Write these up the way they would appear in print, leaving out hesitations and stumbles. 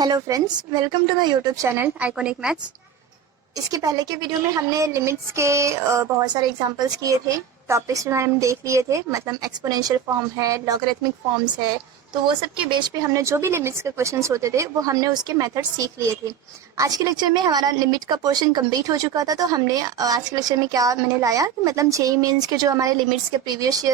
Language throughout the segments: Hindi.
Hello friends, welcome to my YouTube channel iconic maths. इसके पहले के वीडियो में हमने लिमिट्स के बहुत सारे एग्जांपल्स किए थे, टॉपिक्स भी हम देख लिए थे, मतलब एक्सपोनेंशियल फॉर्म है, लॉगरिथमिक फॉर्म्स है, तो वो सब के बेस पे हमने जो भी लिमिट्स के क्वेश्चंस होते थे वो हमने उसके मेथड सीख लिए थे। आज के लेक्चर में हमारा लिमिट का पोर्शन कंप्लीट हो चुका था, तो हमने आज के लेक्चर में क्या मैंने लाया कि मतलब जेईई मेंस के जो हमारे लिमिट्स के प्रीवियस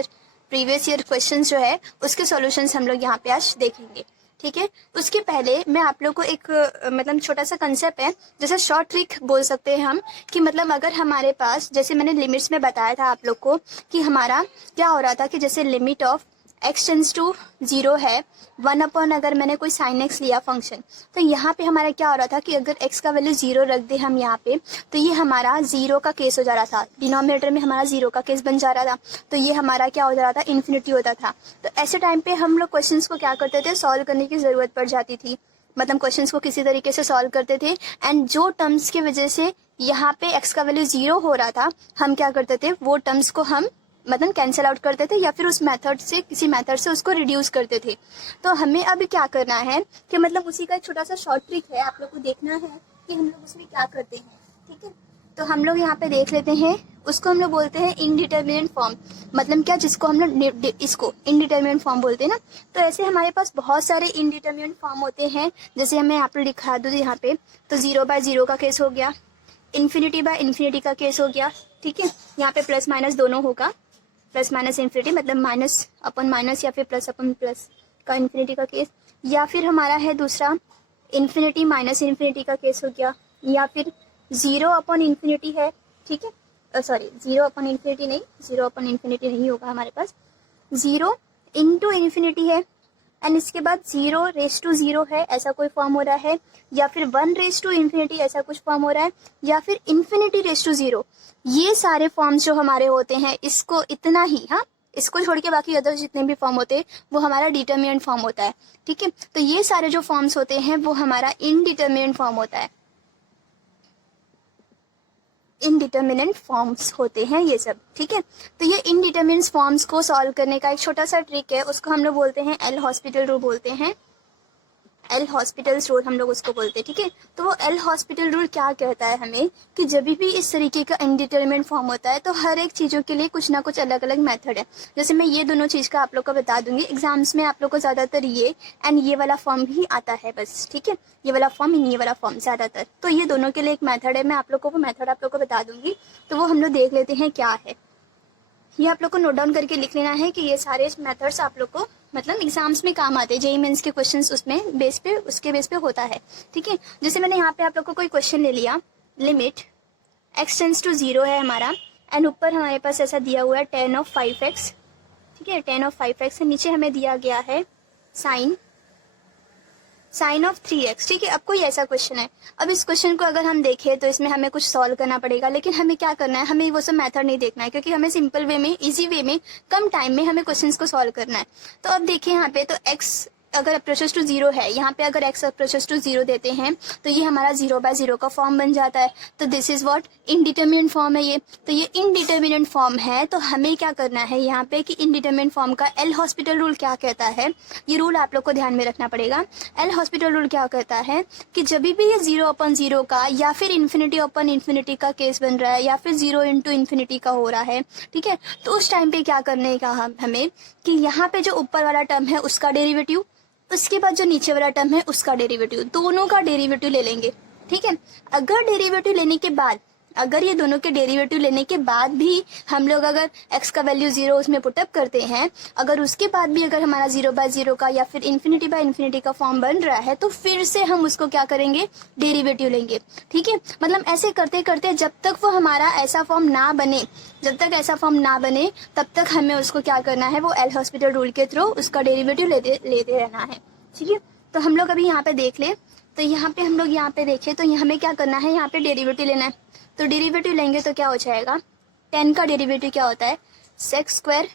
ईयर क्वेश्चन जो है उसके सॉल्यूशंस हम लोग यहाँ पे आज देखेंगे। ठीक है, उसके पहले मैं आप लोग को एक मतलब छोटा सा कंसेप्ट है, जैसे शॉर्ट ट्रिक बोल सकते हैं हम, कि मतलब अगर हमारे पास, जैसे मैंने लिमिट्स में बताया था आप लोग को कि हमारा क्या हो रहा था कि जैसे limit of x tends to 0 है 1 अगर मैंने कोई साइन x लिया फंक्शन, तो यहाँ पे हमारा क्या हो रहा था कि अगर x का वैल्यू 0 रख दे हम यहाँ पे, तो ये हमारा 0 का केस हो जा रहा था, डिनोमिनेटर में हमारा 0 का केस बन जा रहा था, तो ये हमारा क्या हो जा रहा था, इन्फिनिटी होता था। तो ऐसे टाइम पे हम लोग क्वेश्चंस को क्या करते थे, सॉल्व करने की ज़रूरत पड़ जाती थी, मतलब क्वेश्चंस को किसी तरीके से सॉल्व करते थे, एंड जो टर्म्स की वजह से यहाँ पे x का वैल्यू 0 हो रहा था, हम क्या करते थे, वो टर्म्स को हम मतलब कैंसिल आउट करते थे या फिर उस मेथड से, किसी मेथड से उसको रिड्यूस करते थे। तो हमें अभी क्या करना है कि मतलब उसी का एक छोटा सा शॉर्ट ट्रिक है, आप लोग को देखना है कि हम लोग उसमें क्या करते हैं। ठीक है, तो हम लोग यहाँ पे देख लेते हैं, उसको हम लोग बोलते हैं इनडिटर्मिनेंट फॉर्म, मतलब क्या, जिसको हम लोग इसको इनडिटर्मिनेंट फॉर्म बोलते हैं ना। तो ऐसे हमारे पास बहुत सारे इनडिटर्मिनेंट फॉर्म होते हैं, जैसे हमें आप लोग दिखा दूँ यहाँ पे, तो 0/0 का केस हो गया, इन्फिनिटी/इन्फिनिटी का केस हो गया। ठीक है, यहाँ पे प्लस माइनस दोनों होगा, प्लस माइनस इन्फिनिटी मतलब माइनस अपन माइनस या फिर प्लस अपन प्लस का इन्फिनिटी का केस, या फिर हमारा है दूसरा इन्फिनिटी माइनस इन्फिनिटी का केस हो गया, या फिर 0/इन्फिनिटी है। ठीक है, सॉरी 0/इन्फिनिटी नहीं, 0/इन्फिनिटी नहीं होगा हमारे पास, 0 इंटू इन्फिनिटी है, एंड इसके बाद 0/0 है, ऐसा कोई फॉर्म हो रहा है, या फिर 1/इन्फिनिटी ऐसा कुछ फॉर्म हो रहा है, या फिर इन्फिनिटी/0। ये सारे फॉर्म्स जो हमारे होते हैं, इसको इतना ही, हाँ, इसको छोड़ के बाकी अदर जितने भी फॉर्म होते हैं वो हमारा डिटर्मिनेंट फॉर्म होता है। ठीक है, तो ये सारे जो फॉर्म्स होते हैं वो हमारा इनडिटर्मिनेंट फॉर्म होता है, इनडिटर्मिनेंट फॉर्म्स होते हैं ये सब। ठीक है, तो ये इनडिटर्मिनेंट फॉर्म्स को सॉल्व करने का एक छोटा सा ट्रिक है, उसको हम लोग बोलते हैं एल हॉस्पिटल रूल बोलते हैं, एल हॉस्पिटल्स रूल हम लोग उसको बोलते हैं। ठीक है, तो वो एल हॉस्पिटल रूल क्या कहता है हमें कि जब भी इस तरीके का इनडिटर्मिनेंट फॉर्म होता है तो हर एक चीज़ों के लिए कुछ ना कुछ अलग अलग मेथड है। जैसे मैं ये दोनों चीज़ का आप लोग को बता दूंगी, एग्जाम्स में आप लोग को ज़्यादातर ये एंड ये वाला फॉर्म ही आता है बस। ठीक है, ये वाला फॉर्म एंड ये वाला फॉर्म ज़्यादातर, तो ये दोनों के लिए एक मेथड है, मैं आप लोग को वो मेथड आप लोग को बता दूंगी, तो वो हम लोग देख लेते हैं क्या है। ये आप लोग को नोट डाउन करके लिख लेना है कि ये सारे मेथड्स आप लोग को मतलब एग्जाम्स में काम आते हैं, जेईई मेंस के क्वेश्चंस उसमें बेस पे, उसके बेस पे होता है। ठीक है, जैसे मैंने यहाँ पे आप लोग को कोई क्वेश्चन ले लिया, लिमिट x टेंड्स टू 0 है हमारा, एंड ऊपर हमारे पास ऐसा दिया हुआ है tan of 5x। ठीक है, tan of 5x है, नीचे हमें दिया गया है साइन ऑफ 3x। ठीक है, अब कोई ऐसा क्वेश्चन है, अब इस क्वेश्चन को अगर हम देखें तो इसमें हमें कुछ सॉल्व करना पड़ेगा, लेकिन हमें क्या करना है, हमें वो सब मेथड नहीं देखना है, क्योंकि हमें सिंपल वे में, इजी वे में, कम टाइम में हमें क्वेश्चंस को सॉल्व करना है। तो अब देखिए यहाँ पे, तो x अगर अप्रोचेस टू 0 है, यहाँ पे अगर x अप्रोचेस टू 0 देते हैं तो ये हमारा 0/0 का फॉर्म बन जाता है, तो this is what, indeterminate form है ये। तो ये इनडिटर्मिनेंट फॉर्म है, तो हमें क्या करना है यहाँ पे कि इनडिटर्मिनेंट फॉर्म का एल हॉस्पिटल रूल क्या कहता है, ये रूल आप लोग को ध्यान में रखना पड़ेगा। एल हॉस्पिटल रूल क्या कहता है कि जब भी ये 0/0 का या फिर इन्फिनिटी का केस बन रहा है, या फिर 0/इन्फिनिटी का हो रहा है, ठीक है, तो उस टाइम पे क्या करने का हमें कि यहाँ पे जो ऊपर वाला टर्म है उसका डेरिवेटिव, उसके बाद जो नीचे वाला टर्म है उसका डेरिवेटिव, दोनों का डेरिवेटिव ले लेंगे। ठीक है, अगर डेरिवेटिव लेने के बाद, अगर ये दोनों के डेरिवेटिव लेने के बाद भी हम लोग अगर x का वैल्यू 0 उसमें पुटअप करते हैं, अगर उसके बाद भी अगर हमारा 0/0 का या फिर इन्फिनिटी का फॉर्म बन रहा है, तो फिर से हम उसको क्या करेंगे, डेरिवेटिव लेंगे। ठीक है, मतलब ऐसे करते करते जब तक वो हमारा ऐसा फॉर्म ना बने, जब तक ऐसा फॉर्म ना बने तब तक हमें उसको क्या करना है, वो एल हॉस्पिटल रूल के थ्रू उसका डेरिवेटिव लेते रहना है। ठीक है, तो हम लोग अभी यहाँ पे देख ले, तो यहाँ पे हम लोग यहाँ पे देखें तो हमें क्या करना है, यहाँ पे डेरिवेटिव लेना है, तो डेरिवेटिव लेंगे तो क्या हो जाएगा, 10 का डेरिवेटिव क्या होता है, sec²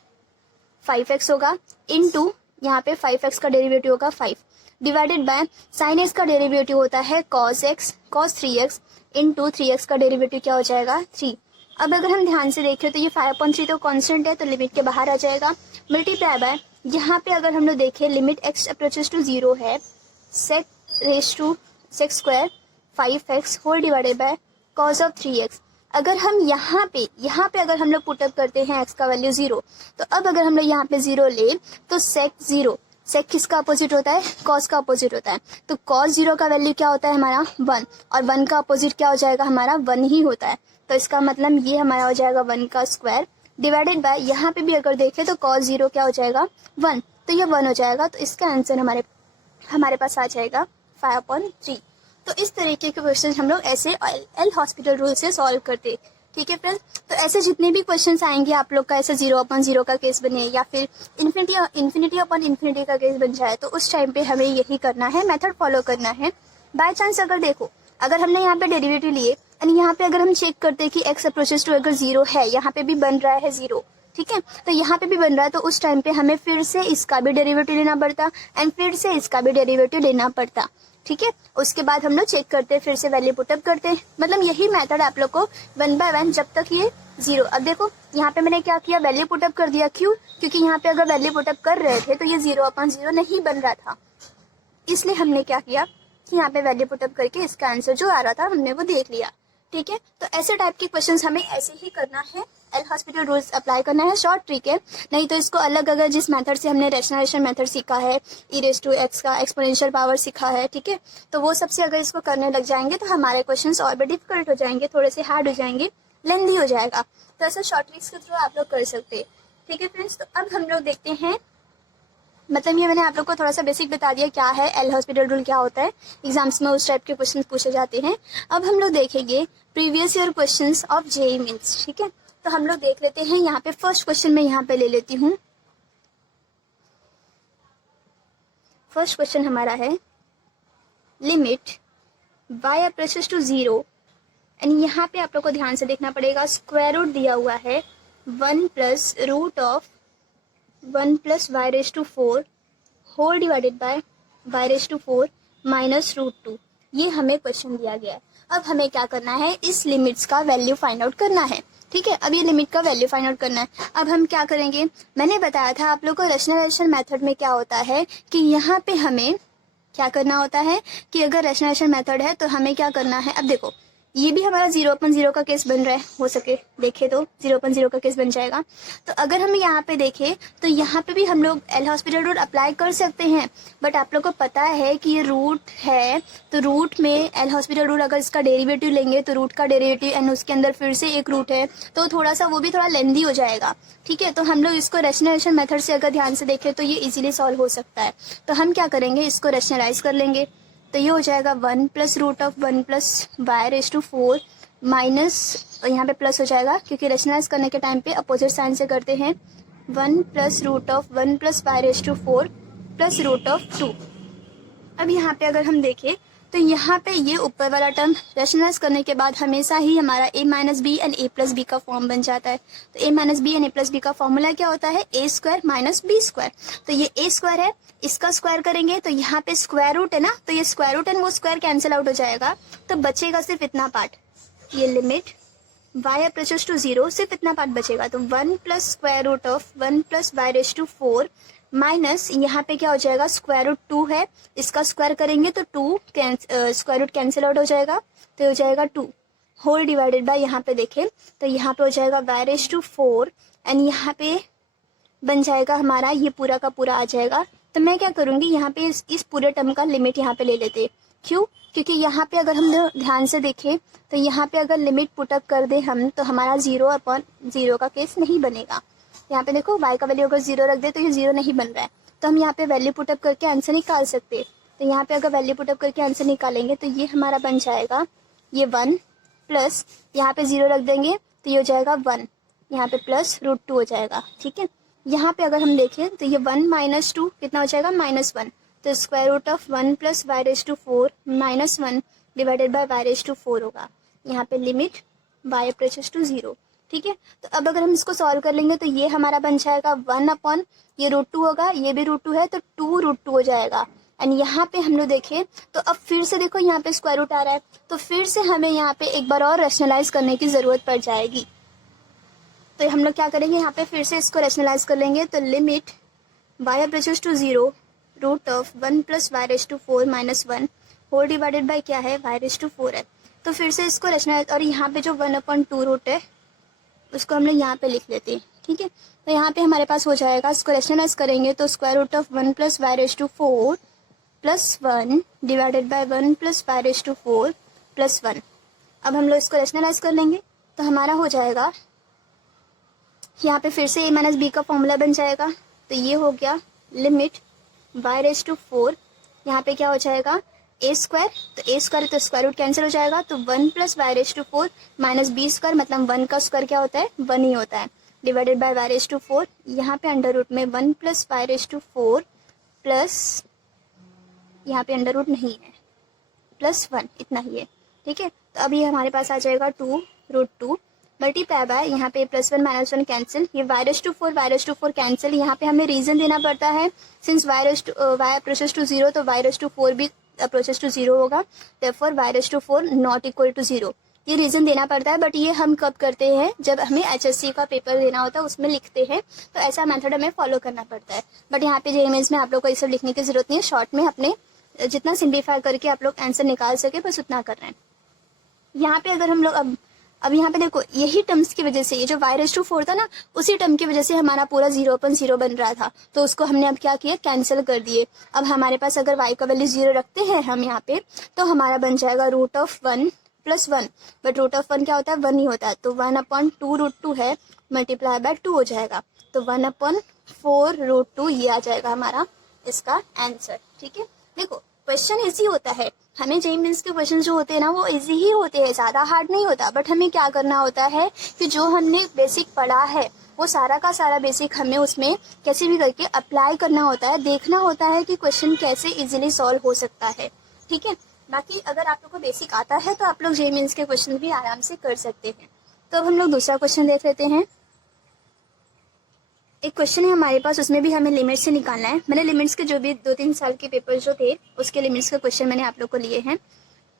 5x होगा, इनटू यहाँ पे 5x का डेरिवेटिव होगा 5, डिवाइडेड बाय sin x का डेरिवेटिव होता है cos 3x, इनटू 3x का डेरिवेटिव क्या हो जाएगा 3। अब अगर हम ध्यान से देखें तो ये 5/3 तो कांस्टेंट है, तो लिमिट के बाहर आ जाएगा, मल्टीप्लाई बाय यहाँ पे अगर हम लोग देखें लिमिट x अप्रोचेस टू 0 है, sec raise to sec square 5x whole divided by cos of 3x। अगर हम यहाँ पे अगर हम लोग पुटअप करते हैं x का वैल्यू 0, तो अब अगर हम लोग यहाँ पे 0 ले तो सेक 0, सेक किसका अपोजिट होता है, कॉस का अपोजिट होता है। तो कॉस 0 का वैल्यू क्या होता है हमारा 1, और 1 का अपोजिट क्या हो जाएगा हमारा 1 ही होता है। तो इसका मतलब ये हमारा हो जाएगा 1 का स्क्वायर डिवाइडेड बाय, यहाँ पे भी अगर देखें तो कॉस 0 क्या हो जाएगा 1, तो ये 1 हो जाएगा। तो इसका आंसर हमारे पास आ जाएगा 5/3। तो इस तरीके के क्वेश्चन हम लोग ऐसे एल हॉस्पिटल रूल से सॉल्व करते। ठीक है फ्रेंड्स, तो ऐसे जितने भी क्वेश्चंस आएंगे आप लोग का ऐसे 0/0 का केस बने या फिर इन्फिनिटी का केस बन जाए, तो उस टाइम पे हमें यही करना है, मेथड फॉलो करना है। बाय चांस अगर देखो, अगर हमने यहाँ पे डेरिवेटिव लिए एंड यहाँ पे अगर हम चेक करते हैं कि x अप्रोचेस टू अगर 0 है, यहाँ पे भी बन रहा है 0, ठीक है, तो यहाँ पे भी बन रहा है, तो उस टाइम पे हमें फिर से इसका भी डेरिवेटिव लेना पड़ता एंड फिर से इसका भी डेरिवेटिव लेना पड़ता। ठीक है, उसके बाद हम लोग चेक करते हैं, फिर से वैल्यू पुटअप करते हैं। मतलब यही मेथड आप लोग को 1 बाय 1 जब तक ये 0। अब देखो यहाँ पे मैंने क्या किया, वैल्यू पुटअप कर दिया। क्यों? क्योंकि यहाँ पे अगर वैल्यू पुटअप कर रहे थे तो ये 0/0 नहीं बन रहा था, इसलिए हमने क्या किया कि यहाँ पे वैल्यू पुटअप करके इसका आंसर जो आ रहा था हमने वो देख लिया। ठीक है, तो ऐसे टाइप के क्वेश्चंस हमें ऐसे ही करना है, एल हॉस्पिटल रूल्स अप्लाई करना है, शॉर्ट ट्रिक है। नहीं तो इसको अलग, अगर जिस मेथड से हमने रैशनलाइजेशन मेथड सीखा है, e⁻x का एक्सपोनेंशियल पावर सीखा है, ठीक है, तो वो सबसे अगर इसको करने लग जाएंगे तो हमारे क्वेश्चंस और भी डिफिकल्ट हो जाएंगे, थोड़े से हार्ड हो जाएंगे, लेंदी हो जाएगा। तो ऐसा शॉर्ट ट्रिक्स के थ्रू आप लोग कर सकते हैं। ठीक है फ्रेंड्स, तो अब हम लोग देखते हैं, मतलब ये मैंने आप लोग को थोड़ा सा बेसिक बता दिया क्या है एल हॉस्पिटल रूल, क्या होता है, एग्जाम्स में उस टाइप के क्वेश्चंस पूछे जाते हैं। अब हम लोग देखेंगे previous year questions of JEE mains. ठीक है, तो हम लोग देख लेते हैं। यहाँ पे फर्स्ट क्वेश्चन मैं यहाँ पे ले लेती हूँ। फर्स्ट क्वेश्चन हमारा है limit y approaches to 0 and यहाँ पे आप लोग को ध्यान से देखना पड़ेगा, स्क्वायर रूट दिया हुआ है 1 plus root of 1 plus y⁴ whole divided by y⁴ minus √2। ये हमें क्वेश्चन दिया गया है। अब हमें क्या करना है, इस लिमिट्स का वैल्यू फाइंड आउट करना है। ठीक है, अब ये लिमिट का वैल्यू फाइंड आउट करना है। अब हम क्या करेंगे, मैंने बताया था आप लोग को रैशनलाइजेशन मेथड में क्या होता है कि यहाँ पे हमें क्या करना होता है कि अगर रैशनलाइजेशन मेथड है तो हमें क्या करना है। अब देखो ये भी हमारा 0/0 का केस बन रहा है, हो सके देखे तो 0/0 का केस बन जाएगा। तो अगर हम यहाँ पे देखें तो यहाँ पे भी हम लोग एल हॉस्पिटल रूल अप्लाई कर सकते हैं, बट आप लोग को पता है कि ये रूट है, तो रूट में एल हॉस्पिटल रूल अगर इसका डेरिवेटिव लेंगे तो रूट का डेरिवेटिव एंड उसके अंदर फिर से एक रूट है, तो थोड़ा सा वो भी थोड़ा लेंदी हो जाएगा। ठीक है, तो हम लोग इसको रैशनलाइजेशन मेथड से अगर ध्यान से देखें तो ये इजीली सॉल्व हो सकता है। तो हम क्या करेंगे, इसको रैशनलाइज कर लेंगे, तो ये हो जाएगा 1 plus root of 1 plus y⁴ minus, यहाँ पे प्लस हो जाएगा क्योंकि रैशनलाइज करने के टाइम पे अपोजिट साइन से करते हैं, 1 plus root of 1 plus y⁴ plus √2। अब यहाँ पे अगर हम देखें तो यहाँ पे ये ऊपर वाला टर्म रैशनलाइज करने के बाद हमेशा ही हमारा a minus B and a plus B का फॉर्म बन जाता है। तो a minus B and a plus B का फॉर्मूला क्या होता है, a square minus B square. तो ये a स्क्वायर है, इसका स्क्वायर करेंगे तो यहाँ पे स्क्वायर रूट है ना, तो ये स्क्वायर रूट एंड वो स्क्वायर कैंसिल आउट हो जाएगा, तो बचेगा सिर्फ इतना पार्ट, ये लिमिट y अप्रोचेस टू 0, सिर्फ इतना पार्ट बचेगा। तो 1 plus square root of 1 plus y⁴ minus यहाँ पे क्या हो जाएगा, √2 है, इसका स्क्वायर करेंगे तो 2 स्क्वायर रूट कैंसिल आउट हो जाएगा, तो हो जाएगा 2 होल डिवाइडेड बाय, यहाँ पे देखें तो यहाँ पे हो जाएगा y⁴ एंड यहाँ पे बन जाएगा हमारा ये पूरा का पूरा आ जाएगा। तो मैं क्या करूँगी, यहाँ पे इस पूरे टर्म का लिमिट यहाँ पे ले लेते। क्यों? क्योंकि यहाँ पे अगर हम ध्यान से देखें तो यहाँ पे अगर लिमिट पुटअप कर दे हम तो हमारा 0/0 का केस नहीं बनेगा। यहाँ पे देखो y का वैल्यू अगर 0 रख दे तो ये 0 नहीं बन रहा है, तो हम यहाँ पे वैल्यू पुटअप करके आंसर निकाल सकते। तो यहाँ पे अगर वैल्यू पुटअप करके आंसर निकालेंगे तो ये हमारा बन जाएगा ये 1 प्लस यहाँ पे 0 रख देंगे तो ये हो जाएगा 1, यहाँ पे प्लस √2 हो जाएगा। ठीक है, यहाँ पे अगर हम देखें तो ये 1 माइनस 2 कितना हो जाएगा, -1, तो square root of 1 plus y⁴ minus 1 divided by y⁴ होगा। यहाँ पे लिमिट y अप्रोचेस टू 0। ठीक है, तो अब अगर हम इसको सॉल्व कर लेंगे तो ये हमारा बन जाएगा 1 ये √2 होगा, ये भी √2 है तो 2√2 हो जाएगा। एंड यहाँ पे हम लोग देखें तो अब फिर से देखो यहाँ पे स्क्वायर रूट आ रहा है, तो फिर से हमें यहाँ पे एक बार और रैशनलाइज करने की जरूरत पड़ जाएगी। तो हम लोग क्या करेंगे, यहाँ पे फिर से इसको रैशनलाइज कर लेंगे, तो limit y approaches to 0 root of 1 plus y⁴ minus 1 whole divided by क्या है, y⁴ है। तो फिर से इसको रचना, और यहाँ पे जो 1/2 रूट है उसको हम लोग यहाँ पे लिख लेते हैं, ठीक है। तो यहाँ पे हमारे पास हो जाएगा, इसको रैशनलाइज करेंगे तो √1 + y⁴ plus 1 divided bye 1 + y⁴ plus 1। अब हम लोग इसको रैशनलाइज कर लेंगे तो हमारा हो जाएगा, यहाँ पे फिर से a - b का फॉर्मूला बन जाएगा। तो ये हो गया लिमिट y⁴, यहाँ पे क्या हो जाएगा a², तो a² तो स्क्वायर रूट कैंसिल हो जाएगा, तो 1 + y⁴ माइनस b² मतलब 1 का स्क्वायर क्या होता है, 1 ही होता है, डिवाइडेड बाय y⁴, यहाँ पे अंडर रूट में 1 + y⁴ प्लस, यहाँ पे अंडर रूट नहीं है, प्लस 1 इतना ही है, ठीक है। तो अभी हमारे पास आ जाएगा 2√2 मल्टीप्लाई बाय, यहाँ पे +1 - 1 कैंसिल, ये y⁴ कैंसिल। यहाँ पे हमें रीजन देना पड़ता है, सिंस y अप्रोचेस टू 0 तो y⁴ भी अप्रोचेस टू 0 होगा, therefore y⁴ not equal to 0। ये रीजन देना पड़ता है, बट ये हम कब करते हैं, जब हमें HSC का पेपर देना होता है उसमें लिखते हैं, तो ऐसा मेथड हमें फॉलो करना पड़ता है। बट यहाँ पे JEE मेंस में आप लोग को ये सब लिखने की जरूरत नहीं है, शॉर्ट में अपने जितना सिंप्लीफाई करके आप लोग आंसर निकाल सके बस उतना कर रहे हैं। यहाँ पे अगर हम लोग अब यहाँ पे देखो, यही टर्म्स की वजह से, ये जो y⁴ था ना, उसी टर्म की वजह से हमारा पूरा 0/0 बन रहा था, तो उसको हमने अब क्या किया, कैंसिल कर दिए। अब हमारे पास अगर y का वैल्यू 0 रखते हैं हम यहाँ पे, तो हमारा बन जाएगा √1 + 1, बट √1 क्या होता है, 1 ही होता है, तो 1/2√2 है, मल्टीप्लाई बाय 2 हो जाएगा, तो 1/4√2 ये आ जाएगा हमारा इसका आंसर, ठीक है। देखो क्वेश्चन इजी होता है, हमें JEE मेंस के क्वेश्चन जो होते हैं ना वो इजी ही होते हैं, ज़्यादा हार्ड नहीं होता, बट हमें क्या करना होता है कि जो हमने बेसिक पढ़ा है वो सारा का सारा बेसिक हमें उसमें कैसे भी करके अप्लाई करना होता है, देखना होता है कि क्वेश्चन कैसे इजीली सॉल्व हो सकता है, ठीक है। बाकी अगर आप लोग को बेसिक आता है तो आप लोग JEE मेंस के क्वेश्चन भी आराम से कर सकते हैं। तो अब हम लोग दूसरा क्वेश्चन देख लेते हैं। एक क्वेश्चन है हमारे पास, उसमें भी हमें लिमिट से निकालना है। मैंने लिमिट्स के जो भी 2-3 साल के पेपर जो थे उसके लिमिट्स का क्वेश्चन मैंने आप लोग को लिए हैं।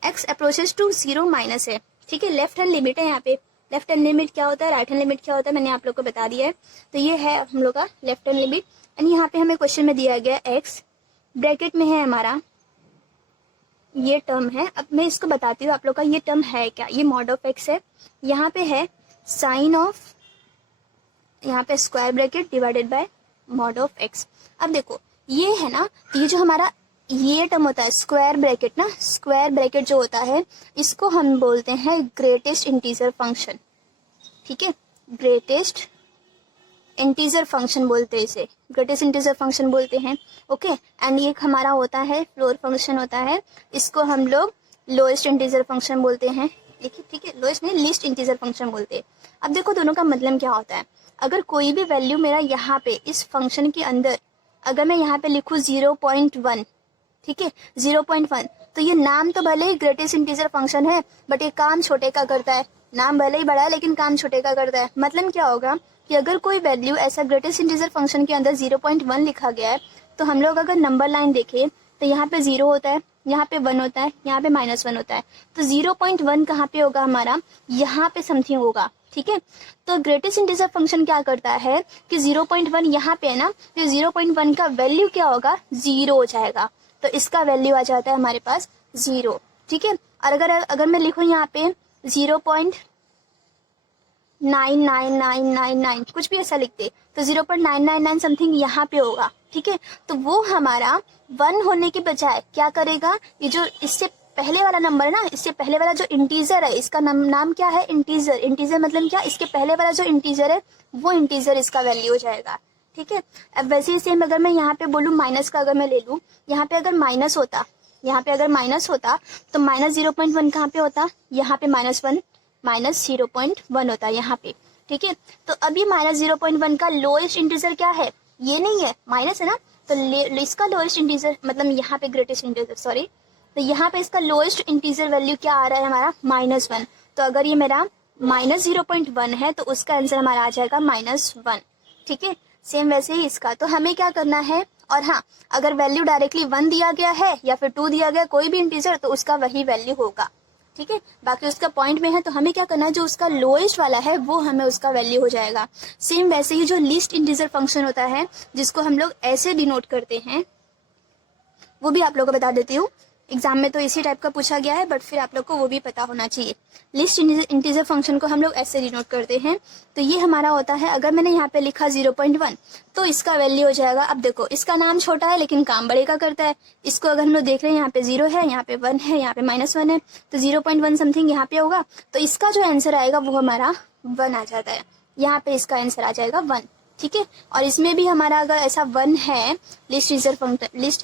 x अप्रोचेस टू 0 माइनस है, ठीक है, लेफ्ट हैंड लिमिट है। यहाँ पे लेफ्ट हैंड लिमिट क्या होता है, राइट हैंड लिमिट क्या होता है, मैंने आप लोग को बता दिया है। तो ये है हम लोग का लेफ्ट हैंड लिमिट, एंड यहाँ पे हमें क्वेश्चन में दिया गया x, ब्रैकेट में है हमारा ये टर्म है। अब मैं इसको बताती हूँ आप लोग का ये टर्म है क्या, ये मॉड ऑफ x है, यहाँ पे है साइन ऑफ, यहाँ पे square bracket divided by mod of x। अब देखो ये है ना, ये जो हमारा ये टर्म होता है स्क्वायर ब्रैकेट ना, स्क्वायर ब्रैकेट जो होता है इसको हम बोलते हैं ग्रेटेस्ट इंटीजर फंक्शन, ठीक है, ग्रेटेस्ट इंटीजर फंक्शन बोलते हैं इसे, ग्रेटेस्ट इंटीजर फंक्शन बोलते हैं, ओके। एंड ये हमारा होता है फ्लोर फंक्शन होता है, इसको हम लोग लोएस्ट इंटीजर फंक्शन बोलते हैं, देखिए, ठीक है, लोएस्ट नहीं लीस्ट इंटीजर फंक्शन बोलते हैं। अब देखो दोनों का मतलब क्या होता है, अगर कोई भी वैल्यू मेरा यहाँ पे इस फंक्शन के अंदर अगर मैं यहाँ पे लिखूँ 0.1, ठीक है, 0.1, तो ये नाम तो भले ही ग्रेटेस्ट इंटीजर फंक्शन है बट ये काम छोटे का करता है, नाम भले ही बड़ा है लेकिन काम छोटे का करता है। मतलब क्या होगा कि अगर कोई वैल्यू ऐसा ग्रेटेस्ट इंटीजर फंक्शन के अंदर 0.1 लिखा गया है, तो हम लोग अगर नंबर लाइन देखें तो यहाँ पे 0 होता है, यहाँ पे 1 होता है, यहाँ पे -1 होता है, तो 0.1 कहाँ पे होगा हमारा, यहाँ पे समथिंग होगा, ठीक है। तो ग्रेटेस्ट इंटीजर फंक्शन क्या करता है कि 0.1 यहाँ पे है ना, तो 0.1 का वैल्यू क्या होगा, 0 हो जाएगा, तो इसका वैल्यू आ जाता है हमारे पास 0, ठीक है। और अगर मैं लिखूँ यहाँ पे 0.99999 कुछ भी ऐसा लिखते तो 0.999 समथिंग यहाँ पे होगा, ठीक है। तो वो हमारा 1 होने के बजाय क्या करेगा, ये जो इससे पहले वाला नंबर है ना, इससे पहले वाला जो इंटीजर है इसका नाम क्या है, इंटीजर। इंटीजर मतलब क्या, इसके पहले वाला जो इंटीजर है वो इंटीजर इसका वैल्यू हो जाएगा, ठीक है। अब वैसे ही सेम अगर मैं यहाँ पे बोलूँ माइनस का, अगर मैं ले लूँ यहाँ पे अगर माइनस होता, यहाँ पे अगर माइनस होता तो -0.1 कहाँ पे होता, यहाँ पे -1 -0.1 होता है यहाँ पे, ठीक है। तो अभी -0.1 का लोएस्ट इंटीजर क्या है, ये नहीं है, माइनस है ना, तो इसका लोएस्ट इंटीजर मतलब यहाँ पे ग्रेटेस्ट इंटीजर, सॉरी, तो यहाँ पे इसका लोएस्ट इंटीजर वैल्यू क्या आ रहा है हमारा -1। तो अगर ये मेरा -0.1 है तो उसका आंसर हमारा आ जाएगा -1, ठीक है। सेम वैसे ही इसका, तो हमें क्या करना है, और हाँ अगर वैल्यू डायरेक्टली 1 दिया गया है या फिर 2 दिया गया, कोई भी इंटीजर, तो उसका वही वैल्यू होगा, ठीक है। बाकी उसका पॉइंट में है तो हमें क्या करना है, जो उसका लोएस्ट वाला है वो हमें उसका वैल्यू हो जाएगा। सेम वैसे ही जो लीस्ट इंटीजर फंक्शन होता है जिसको हम लोग ऐसे डिनोट करते हैं, वो भी आप लोगों को बता देती हूँ। एग्जाम में तो इसी टाइप का पूछा गया है, बट फिर आप लोग को वो भी पता होना चाहिए। लिस्ट इंटीजर फंक्शन को हम लोग ऐसे डिनोट करते हैं। तो ये हमारा होता है, अगर मैंने यहाँ पे लिखा 0.1 तो इसका वैल्यू हो जाएगा, अब देखो इसका नाम छोटा है लेकिन काम बड़े का करता है। इसको अगर हम लोग देख रहे हैं, यहाँ पे 0 है, यहाँ पे 1 है, यहाँ पे -1 है, तो 0.1 समथिंग यहाँ पे होगा। तो इसका जो आंसर आएगा वो हमारा 1 आ जाता है। यहाँ पे इसका आंसर आ जाएगा 1, ठीक है। और इसमें भी हमारा अगर ऐसा 1 है, लिस्ट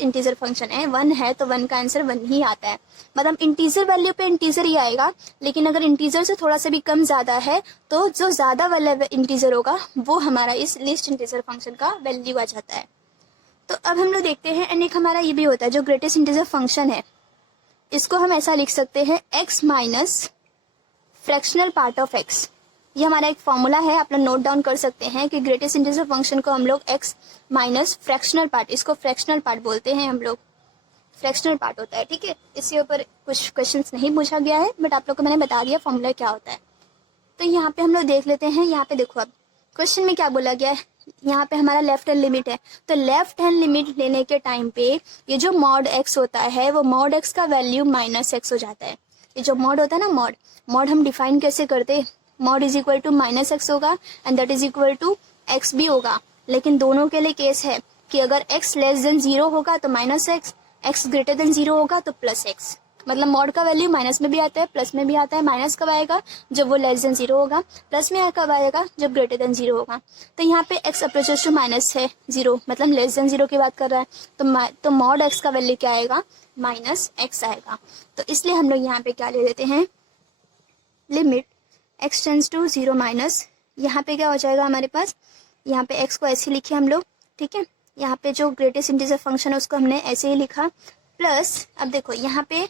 इंटीजर फंक्शन है, 1 है, तो 1 का आंसर 1 ही आता है। मतलब इंटीजर वैल्यू पे इंटीजर ही आएगा, लेकिन अगर इंटीजर से थोड़ा सा भी कम ज्यादा है तो जो ज्यादा वाला इंटीजर होगा वो हमारा इस लिस्ट इंटीजर फंक्शन का वैल्यू आ जाता है। तो अब हम लोग देखते हैं, एंड एक हमारा ये भी होता है जो ग्रेटेस्ट इंटीजर फंक्शन है, इसको हम ऐसा लिख सकते हैं x minus fractional part of x। ये हमारा एक फॉर्मूला है, आप लोग नोट डाउन कर सकते हैं कि ग्रेटेस्ट इंटीजर फंक्शन को हम लोग x माइनस फ्रैक्शनल पार्ट, इसको फ्रैक्शनल पार्ट बोलते हैं हम लोग, फ्रैक्शनल पार्ट होता है, ठीक है। इसके ऊपर कुछ क्वेश्चंस नहीं पूछा गया है, बट आप लोग को मैंने बता दिया फॉर्मूला क्या होता है। तो यहाँ पे हम लोग देख लेते हैं, यहाँ पे देखो अब क्वेश्चन में क्या बोला गया है, यहाँ पे हमारा लेफ्ट हैंड लिमिट है। तो लेफ्ट हैंड लिमिट लेने के टाइम पे ये जो मॉड x होता है वो मॉड x का वैल्यू -x हो जाता है। ये जो मॉड होता है ना, मॉड हम डिफाइन कैसे करते हैं, mod is equal to -x होगा and that is equal to x भी होगा। लेकिन दोनों के लिए केस है कि अगर x लेस देन 0 होगा तो -x, x ग्रेटर देन 0 होगा तो +x। मतलब मॉड का वैल्यू माइनस में भी आता है, प्लस में भी आता है। माइनस कब आएगा, जब वो लेस देन 0 होगा। प्लस में कब आएगा, जब ग्रेटर देन 0 होगा। तो यहाँ पे x अप्रोचेस टू माइनस है 0, मतलब लेस देन 0 की बात कर रहा है। तो मॉड x का वैल्यू क्या आएगा, -x आएगा। तो इसलिए हम लोग यहाँ पे क्या ले लेते हैं, limit x tends to 0 minus, यहाँ पे क्या हो जाएगा हमारे पास, यहाँ पे x को ऐसे लिखे हम लोग, ठीक है। यहाँ पे जो ग्रेटेस्ट इंटीजर फंक्शन है उसको हमने ऐसे ही लिखा, प्लस अब देखो यहाँ पे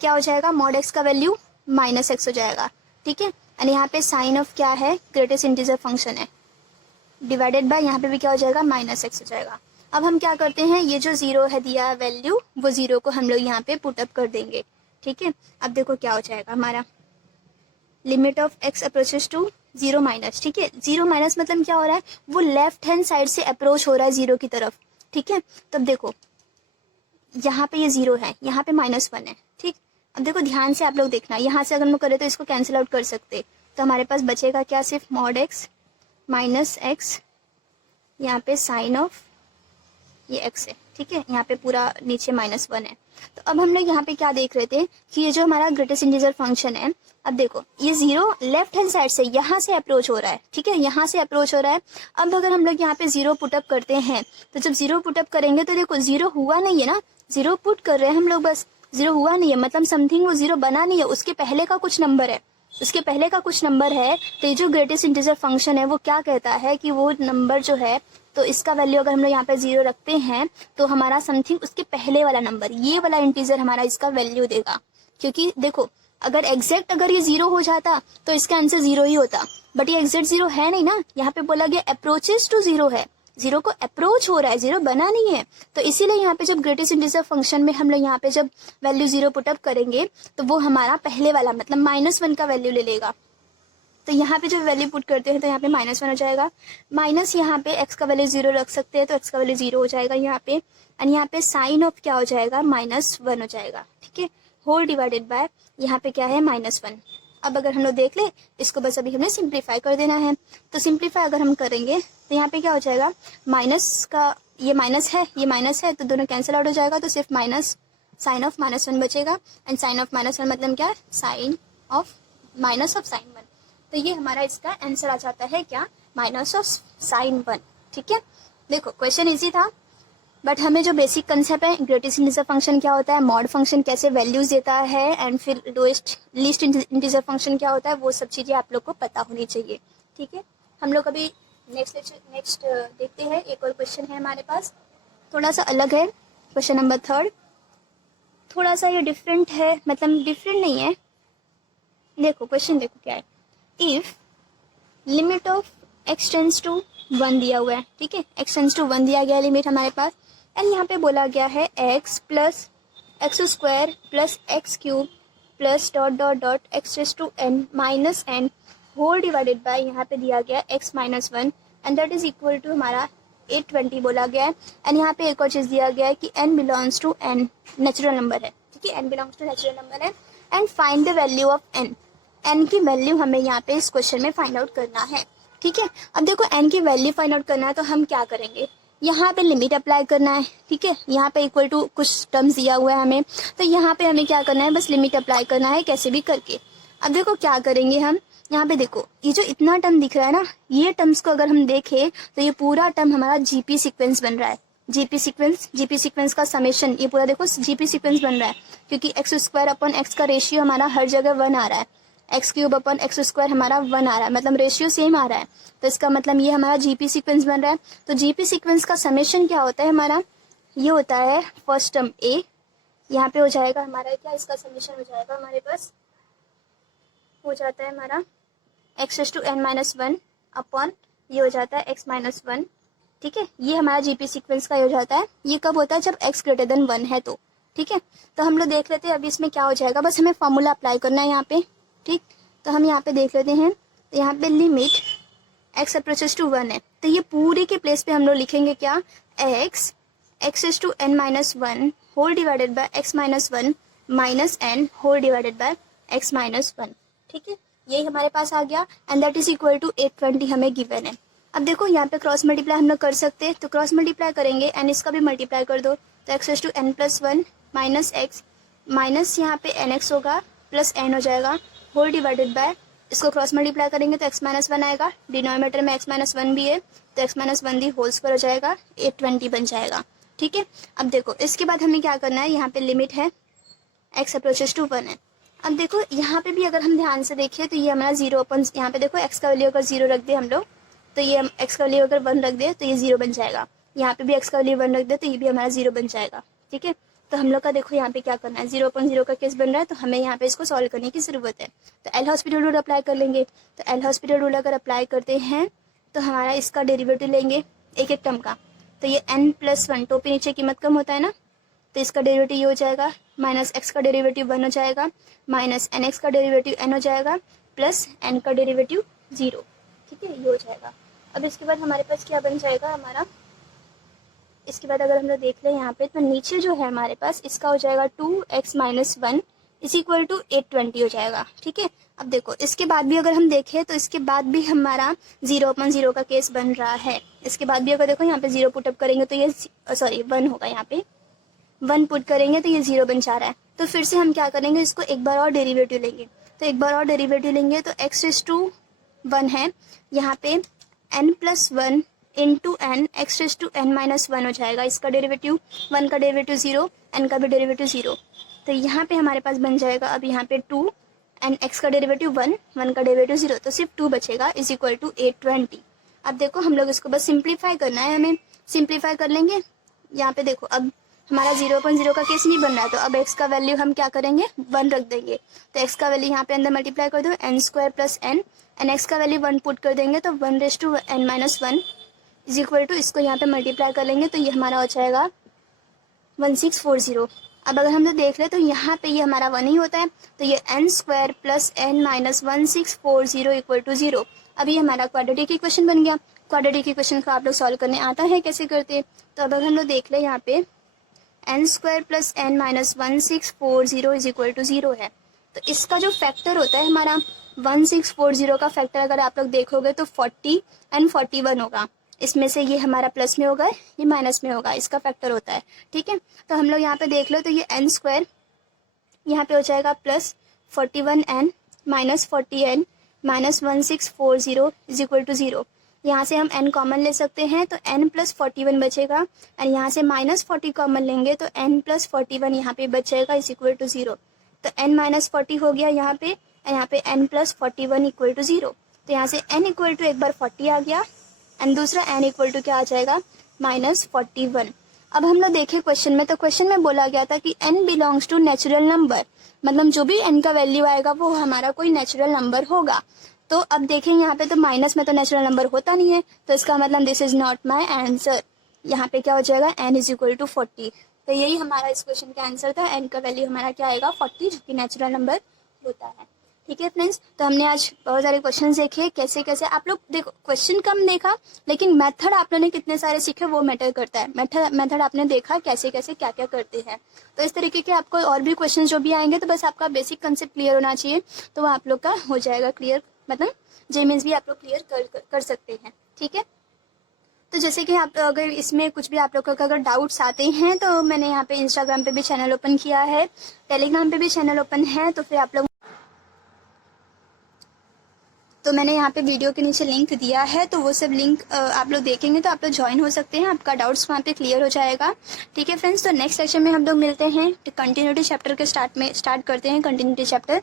क्या हो जाएगा, मॉड x का वैल्यू -x हो जाएगा, ठीक है। और यहाँ पे साइन ऑफ क्या है, ग्रेटेस्ट इंटीजर फंक्शन है, डिवाइडेड बाय यहाँ पे भी क्या हो जाएगा, -x हो जाएगा। अब हम क्या करते हैं, ये जो 0 है दिया वैल्यू, वो 0 को हम लोग यहाँ पे पुट अप कर देंगे, ठीक है। अब देखो क्या हो जाएगा हमारा, limit of x approaches to 0 minus, ठीक है। 0 माइनस मतलब क्या हो रहा है, वो लेफ्ट हैंड साइड से अप्रोच हो रहा है 0 की तरफ, ठीक है। तब देखो यहाँ पे ये 0 है, यहाँ पे -1 है, ठीक। अब देखो ध्यान से आप लोग देखना, यहाँ से अगर हम लोग करें तो इसको कैंसिल आउट कर सकते, तो हमारे पास बचेगा क्या, सिर्फ मॉड x -x, यहाँ पे साइन ऑफ ये x है, ठीक है। यहाँ पे पूरा नीचे -1 है। तो अब हम लोग यहाँ पे क्या देख रहे थे कि ये जो हमारा ग्रेटेस्ट इंटीजर फंक्शन है, अब देखो ये 0 लेफ्ट हैंड साइड से यहाँ से अप्रोच हो रहा है, ठीक है, यहाँ से अप्रोच हो रहा है। अब अगर हम लोग यहाँ पे 0 पुटअप करते हैं, तो जब 0 पुटअप करेंगे तो देखो 0 हुआ नहीं है ना, 0 पुट कर रहे हैं हम लोग, बस 0 हुआ नहीं है, मतलब समथिंग वो 0 बना नहीं है, उसके पहले का कुछ नंबर है, उसके पहले का कुछ नंबर है। तो ये जो ग्रेटेस्ट इंटीजर फंक्शन है वो क्या कहता है कि वो नंबर जो है, तो इसका वैल्यू अगर हम लोग यहाँ पे 0 रखते हैं तो हमारा समथिंग उसके पहले वाला नंबर, ये वाला इंटीजर हमारा इसका वैल्यू देगा। क्योंकि देखो अगर एग्जैक्ट अगर ये 0 हो जाता तो इसका आंसर 0 ही होता, बट ये एग्जैक्ट 0 है नहीं ना, यहाँ पे बोला गया अप्रोचेस टू 0 है, 0 को अप्रोच हो रहा है, 0 बना नहीं है। तो इसीलिए यहाँ पे जब ग्रेटेस्ट इंटीजर फंक्शन में हम लोग यहाँ पे जब वैल्यू 0 पुटअप करेंगे तो वो हमारा पहले वाला मतलब -1 का वैल्यू ले लेगा। तो यहाँ पे जब वैल्यू पुट करते हैं तो यहाँ पे -1 हो जाएगा, माइनस यहाँ पे x का वैल्यू 0 रख सकते हैं तो x का वैल्यू 0 हो जाएगा यहाँ पे, और यहाँ पे साइन ऑफ क्या हो जाएगा, -1 हो जाएगा, ठीक है। होल डिवाइडेड बाय यहाँ पे क्या है, -1। अब अगर हम लोग देख ले इसको, बस अभी हमें सिंप्लीफाई कर देना है। तो सिंप्लीफाई अगर हम करेंगे तो यहाँ पे क्या हो जाएगा, माइनस का ये माइनस है, ये माइनस है, तो दोनों कैंसिल आउट हो जाएगा, तो सिर्फ माइनस साइन ऑफ -1 बचेगा। एंड साइन ऑफ -1 मतलब क्या है, sine of minus of sine 1। तो ये हमारा इसका आंसर आ जाता है क्या, -sin1, ठीक है। देखो क्वेश्चन इजी था, बट हमें जो बेसिक कंसेप्ट है ग्रेटेस्ट इंटीजर फंक्शन क्या होता है, मॉड फंक्शन कैसे वैल्यूज देता है, एंड फिर लीस्ट इंटीजर फंक्शन क्या होता है, वो सब चीज़ें आप लोग को पता होनी चाहिए, ठीक है। हम लोग अभी नेक्स्ट देखते हैं, एक और क्वेश्चन है हमारे पास, थोड़ा सा अलग है, क्वेश्चन नंबर 3। थोड़ा सा ये डिफरेंट है, मतलब डिफरेंट नहीं है, देखो क्वेश्चन देखो क्या है, if limit of x tends to 1 दिया हुआ है, ठीक है, x टेंड्स टू 1 दिया गया लिमिट हमारे पास, एंड यहाँ पे बोला गया है x plus x² plus x³ plus dot dot dot x⁻n minus n whole divided by यहाँ पे दिया गया x-1 and that is equal to हमारा 820 बोला गया है। एंड यहाँ पे एक और चीज़ दिया गया है कि n belongs to n natural number है, ठीक है, n belongs to natural number है। And find the value of n, n की वैल्यू हमें यहाँ पे इस क्वेश्चन में फाइंड आउट करना है। ठीक है, अब देखो n की वैल्यू फाइंड आउट करना है तो हम क्या करेंगे, यहाँ पे लिमिट अप्लाई करना है। ठीक है, यहाँ पे इक्वल टू कुछ टर्म्स दिया हुआ है हमें, तो यहाँ पे हमें क्या करना है, बस लिमिट अप्लाई करना है कैसे भी करके। अब देखो क्या करेंगे हम, यहाँ पे देखो ये जो इतना टर्म दिख रहा है ना, ये टर्म्स को अगर हम देखें तो ये पूरा टर्म हमारा जीपी सीक्वेंस बन रहा है। जीपी सीक्वेंस का समेशन, ये पूरा देखो जीपी सीक्वेंस बन रहा है, क्योंकि एक्स स्क्वायर अपन एक्स का रेशियो हमारा हर जगह 1 आ रहा है, एक्स क्यूब अपन एक्स स्क्वायर हमारा 1 आ रहा है, मतलब रेशियो सेम आ रहा है। तो इसका मतलब ये हमारा जीपी सीक्वेंस बन रहा है। तो जीपी सीक्वेंस का समेशन क्या होता है हमारा, ये होता है फर्स्ट टर्म ए, यहाँ पे हो जाएगा हमारा क्या, इसका समेशन हो जाएगा हमारे पास, हो जाता है हमारा x⁻n-1 अपॉन ये हो जाता है x-1। ठीक है, ये हमारा जीपी सीक्वेंस का हो जाता है। ये कब होता है, जब x ग्रेटर देन 1 है तो। ठीक है, तो हम लोग देख लेते हैं अभी इसमें क्या हो जाएगा, बस हमें फॉर्मूला अप्लाई करना है यहाँ पे। ठीक, तो हम यहाँ पे देख लेते हैं, तो यहाँ पे लिमिट x अप्रोचेस टू 1 है, तो ये पूरे के प्लेस पे हम लोग लिखेंगे क्या, x⁻n-1 whole divided by x-1 minus n whole divided by x-1। ठीक है, यही हमारे पास आ गया, and that is equal to 820 हमें गिवन है। अब देखो यहाँ पे क्रॉस मल्टीप्लाई हम लोग कर सकते हैं, तो क्रॉस मल्टीप्लाई करेंगे एंड इसका भी मल्टीप्लाई कर दो, तो x⁻n+1 माइनस x माइनस यहाँ पे nx होगा प्लस n हो जाएगा होल डिवाइडेड बाय, इसको क्रॉस मल्टीप्लाई करेंगे तो x-1 आएगा, डिनोमिनेटर में x-1 भी है तो x-1 दी होल स्क्वायर हो जाएगा, 820 बन जाएगा। ठीक है, अब देखो इसके बाद हमें क्या करना है, यहाँ पे लिमिट है x अप्रोचेस टू 1 है। अब देखो यहाँ पे भी अगर हम ध्यान से देखें तो ये हमारा 0 अपन, यहाँ पे देखो x का वैल्यू अगर 0 रख दे हम लोग, तो ये x का वैल्यू अगर 1 रख दे तो ये 0 बन जाएगा, यहाँ पे भी x का वैल्यू 1 रख दे तो ये भी हमारा 0 बन जाएगा। ठीक है, तो हम लोग का देखो यहाँ पे क्या करना है, 0/0 का केस बन रहा है, तो हमें यहाँ पे इसको सॉल्व करने की जरूरत है। तो एल हॉस्पिटल रूल अप्लाई कर लेंगे, तो एल हॉस्पिटल रूल अगर अप्लाई करते हैं तो हमारा इसका डेरिवेटिव लेंगे एक एक टर्म का, तो ये n+1 टो पे नीचे कीमत कम होता है ना, तो इसका डेरिवेटिव ये हो जाएगा, माइनस x का डेरिवेटिव 1 हो जाएगा, माइनस nx का डेरिवेटिव n हो जाएगा, प्लस n का डेरिवेटिव 0। ठीक है, ये हो जाएगा। अब इसके बाद हमारे पास क्या बन जाएगा हमारा, इसके बाद अगर हम लोग देख लें यहाँ पे, तो नीचे जो है हमारे पास इसका हो जाएगा 2x-1 इज इक्वल टू 820 हो जाएगा। ठीक है, अब देखो इसके बाद भी अगर हम देखें तो इसके बाद भी हमारा 0/0 का केस बन रहा है। इसके बाद भी अगर देखो यहाँ पे 0 पुटअप करेंगे तो ये 1 होगा, यहाँ पे 1 पुट करेंगे तो ये 0 बन जा रहा है। तो फिर से हम क्या करेंगे, इसको एक बार और डेरिवेटिव लेंगे, तो एक बार और डेरिवेटिव लेंगे तो x⁻1 है, यहाँ पे n+1 इंटू n x⁻n-1 हो जाएगा, इसका डेरिवेटिव 1 का डेरिवेटिव 0, n का भी डेरिवेटिव 0, तो यहाँ पे हमारे पास बन जाएगा अब यहाँ पे 2 एंड x का डेरिवेटिव 1, 1 का डेरिवेटिव 0, तो सिर्फ 2 बचेगा इज इक्वल टू 820। अब देखो हम लोग इसको बस सिंप्लीफाई करना है, हमें सिंप्लीफाई कर लेंगे। यहाँ पे देखो अब हमारा 0/0 का केस नहीं बन रहा है, तो अब x का वैल्यू हम क्या करेंगे, 1 रख देंगे, तो x का वैल्यू यहाँ पे अंदर मल्टीप्लाई कर दो n² + n एंड x का वैल्यू 1 पुट कर देंगे तो 1n-1 इज इक्वल टू, इसको यहाँ पे मल्टीप्लाई कर लेंगे तो ये हमारा हो जाएगा 1640। अब अगर हम लोग देख ले तो यहाँ पे ये हमारा 1 ही होता है, तो ये n² + n - 1640 इक्वल टू 0। अब ये हमारा क्वाड्रेटिक इक्वेशन बन गया। क्वाड्रेटिक इक्वेशन को आप लोग सॉल्व करने आता है कैसे करते, तो अब अगर हम लोग देख ले यहाँ पे n² + n - 1640 is equal to 0 है, तो इसका जो फैक्टर होता है हमारा 1640 का फैक्टर अगर आप लोग देखोगे तो 40 एंड 41 होगा, इसमें से ये हमारा प्लस में होगा, ये माइनस में होगा, इसका फैक्टर होता है। ठीक है, तो हम लोग यहाँ पे देख लो तो ये n² यहाँ पे हो जाएगा plus 41n minus 40n minus 1640 is equal to 0। यहाँ से हम n कॉमन ले सकते हैं तो n + 41 बचेगा, और यहाँ से -40 कॉमन लेंगे तो n + 41 यहाँ पे बचेगा इज इक्वल टू 0। तो n - 40 हो गया यहाँ पे, और यहाँ पे n + 41 इक्वल टू 0। तो यहाँ से n इक्वल टू एक बार 40 आ गया एंड दूसरा n इक्वल टू क्या आ जाएगा -41। अब हम लोग देखें क्वेश्चन में, तो क्वेश्चन में बोला गया था कि n belongs to natural number, मतलब जो भी n का वैल्यू आएगा वो हमारा कोई नेचुरल नंबर होगा। तो अब देखें यहाँ पे तो माइनस में तो नेचुरल नंबर होता नहीं है, तो इसका मतलब this is not my answer. यहाँ पे क्या हो जाएगा n इज इक्वल टू 40। तो यही हमारा इस क्वेश्चन का आंसर था, n का वैल्यू हमारा क्या आएगा 40, जो कि नेचुरल नंबर होता है। ठीक है फ्रेंड्स, तो हमने आज बहुत सारे क्वेश्चन देखे, कैसे कैसे आप लोग देखो, क्वेश्चन कम देखा लेकिन मेथड आप लोगों ने कितने सारे सीखे वो मैटर करता है। मेथड आपने देखा कैसे कैसे क्या क्या करते हैं। तो इस तरीके के आपको और भी क्वेश्चन जो भी आएंगे तो बस आपका बेसिक कंसेप्ट क्लियर होना चाहिए, तो वो आप लोग का हो जाएगा क्लियर, मतलब जेईई भी आप लोग क्लियर कर सकते हैं। ठीक है, तो जैसे कि आप अगर इसमें कुछ भी आप लोग को अगर डाउट्स आते हैं तो मैंने यहाँ पे इंस्टाग्राम पे भी चैनल ओपन किया है, टेलीग्राम पे भी चैनल ओपन है, तो फिर आप लोग, तो मैंने यहाँ पे वीडियो के नीचे लिंक दिया है, तो वो सब लिंक आप लोग देखेंगे तो आप लोग ज्वाइन हो सकते हैं, आपका डाउट्स वहाँ पे क्लियर हो जाएगा। ठीक है फ्रेंड्स, तो नेक्स्ट सेक्शन में हम लोग मिलते हैं, कंटिन्यूटी चैप्टर के स्टार्ट करते हैं कंटिन्यूटी चैप्टर।